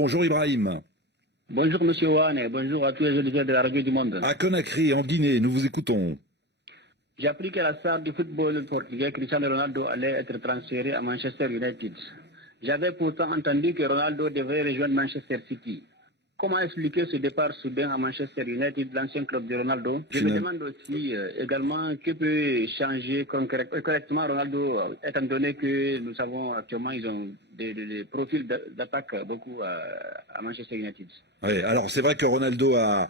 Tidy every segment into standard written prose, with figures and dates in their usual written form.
Bonjour Ibrahim. Bonjour Monsieur Ouane et bonjour à tous les auditeurs de la radio du monde. À Conakry, en Guinée, nous vous écoutons. J'ai appris que la star du football portugais Cristiano Ronaldo allait être transféré à Manchester United. J'avais pourtant entendu que Ronaldo devrait rejoindre Manchester City. Comment expliquer ce départ soudain à Manchester United, l'ancien club de Ronaldo? Je me demande aussi également que peut changer correctement Ronaldo, étant donné que nous savons actuellement ils ont des profils d'attaque beaucoup à Manchester United. Oui, alors c'est vrai que Ronaldo a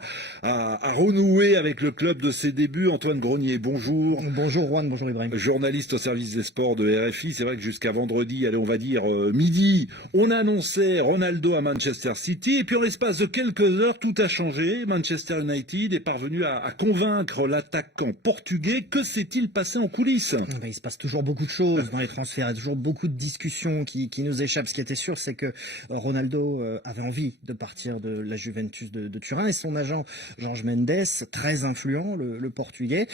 renoué avec le club de ses débuts. Antoine Grenier, bonjour. Bonjour Juan, bonjour Ibrahim. Journaliste au service des sports de RFI. C'est vrai que jusqu'à vendredi, allez, on va dire midi, on annonçait Ronaldo à Manchester City. Et puis en l'espace de quelques heures, tout a changé. Manchester United est parvenu à convaincre l'attaquant portugais. Que s'est-il passé en coulisses? Il se passe toujours beaucoup de choses dans les transferts. Il y a toujours beaucoup de discussions qui nous échappent. Ce qui était sûr, c'est que Ronaldo avait envie de partir de la Juventus de Turin. Et son agent, Jorge Mendes, très influent, le portugais,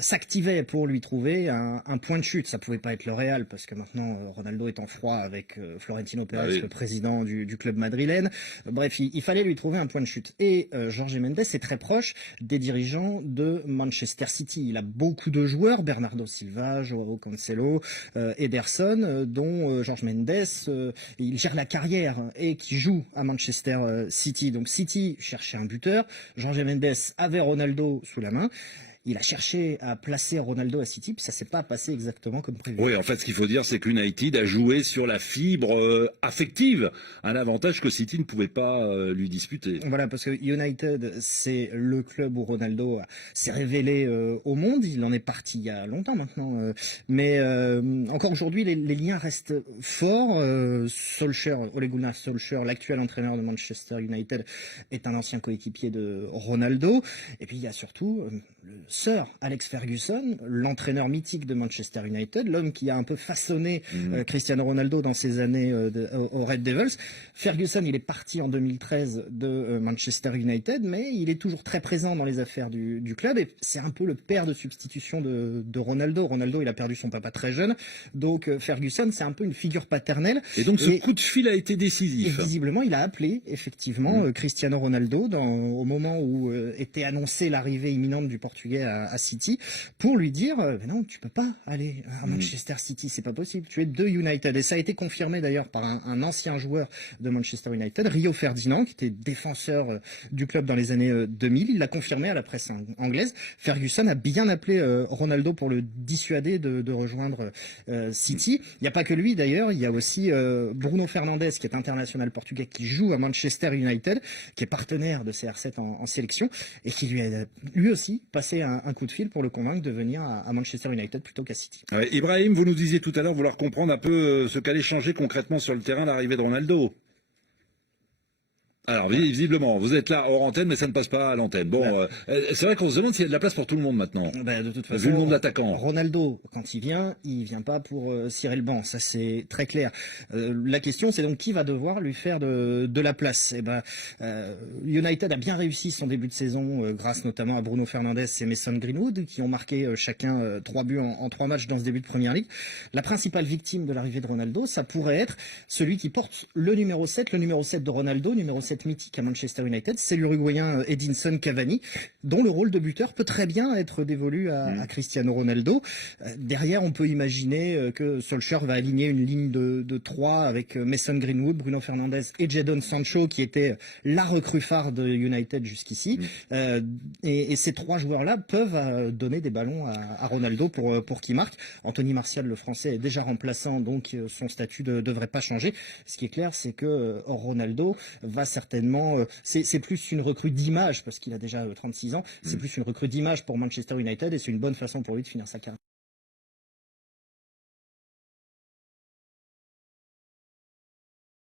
s'activait pour lui trouver un point de chute. Ça pouvait pas être le Real, parce que maintenant, Ronaldo est en froid avec Florentino Pérez, le président du club madrilène. Bref, il fallait lui trouver un point de chute. Et Jorge Mendes est très proche des dirigeants de Manchester City. Il a beaucoup de joueurs, Bernardo Silva, Joao Cancelo, Ederson, dont Jorge Mendes, il gère la carrière et qui joue à Manchester City. Donc City cherchait un buteur, Jorge Mendes avait Ronaldo sous la main. Il a cherché à placer Ronaldo à City, puis ça s'est pas passé exactement comme prévu. Oui, en fait, ce qu'il faut dire, c'est qu'United a joué sur la fibre affective, un avantage que City ne pouvait pas lui disputer. Voilà, parce que United, c'est le club où Ronaldo s'est révélé au monde. Il en est parti il y a longtemps maintenant. Mais encore aujourd'hui, les liens restent forts. Ole Gunnar Solskjaer, l'actuel entraîneur de Manchester United, est un ancien coéquipier de Ronaldo. Et puis il y a surtout le Sir Alex Ferguson, l'entraîneur mythique de Manchester United, l'homme qui a un peu façonné Cristiano Ronaldo dans ses années aux Red Devils. Ferguson, il est parti en 2013 de Manchester United, mais il est toujours très présent dans les affaires du club, et c'est un peu le père de substitution de Ronaldo. Ronaldo, il a perdu son papa très jeune, donc Ferguson, c'est un peu une figure paternelle. Et donc ce coup de fil a été décisif. Et visiblement, il a appelé effectivement Cristiano Ronaldo au moment où était annoncée l'arrivée imminente du Portugais à City, pour lui dire non, tu peux pas aller à Manchester City, c'est pas possible, tu es de United. Et ça a été confirmé d'ailleurs par un ancien joueur de Manchester United, Rio Ferdinand, qui était défenseur du club dans les années 2000. Il l'a confirmé à la presse anglaise. Ferguson a bien appelé Ronaldo pour le dissuader de rejoindre City. Il n'y a pas que lui d'ailleurs, il y a aussi Bruno Fernandes, qui est international portugais, qui joue à Manchester United, qui est partenaire de CR7 en sélection, et qui lui a lui aussi passé un coup de fil pour le convaincre de venir à Manchester United plutôt qu'à City. Ibrahim, vous nous disiez tout à l'heure vouloir comprendre un peu ce qu'allait changer concrètement sur le terrain l'arrivée de Ronaldo. Alors, visiblement, vous êtes là hors antenne, mais ça ne passe pas à l'antenne. Bon, c'est vrai qu'on se demande s'il y a de la place pour tout le monde maintenant. De toute façon, vu le nombre d'attaquants. Ronaldo, quand il vient pas pour cirer le banc. Ça, c'est très clair. La question, c'est donc qui va devoir lui faire de la place. United a bien réussi son début de saison, grâce notamment à Bruno Fernandes et Mason Greenwood, qui ont marqué chacun 3 buts en 3 matchs dans ce début de Première Ligue. La principale victime de l'arrivée de Ronaldo, ça pourrait être celui qui porte le numéro 7 de Ronaldo, numéro 7 mythique à Manchester United, c'est l'Uruguayen Edinson Cavani, dont le rôle de buteur peut très bien être dévolu à Cristiano Ronaldo. Derrière, on peut imaginer que Solskjaer va aligner une ligne de 3 avec Mason Greenwood, Bruno Fernandes et Jadon Sancho, qui était la recrue phare de United jusqu'ici. Et ces 3 joueurs-là peuvent donner des ballons à Ronaldo pour qu'il marque. Anthony Martial, le Français, est déjà remplaçant, donc son statut ne devrait pas changer. Ce qui est clair, c'est que Ronaldo va certainement, c'est plus une recrue d'image, parce qu'il a déjà 36 ans, c'est plus une recrue d'image pour Manchester United, et c'est une bonne façon pour lui de finir sa carrière.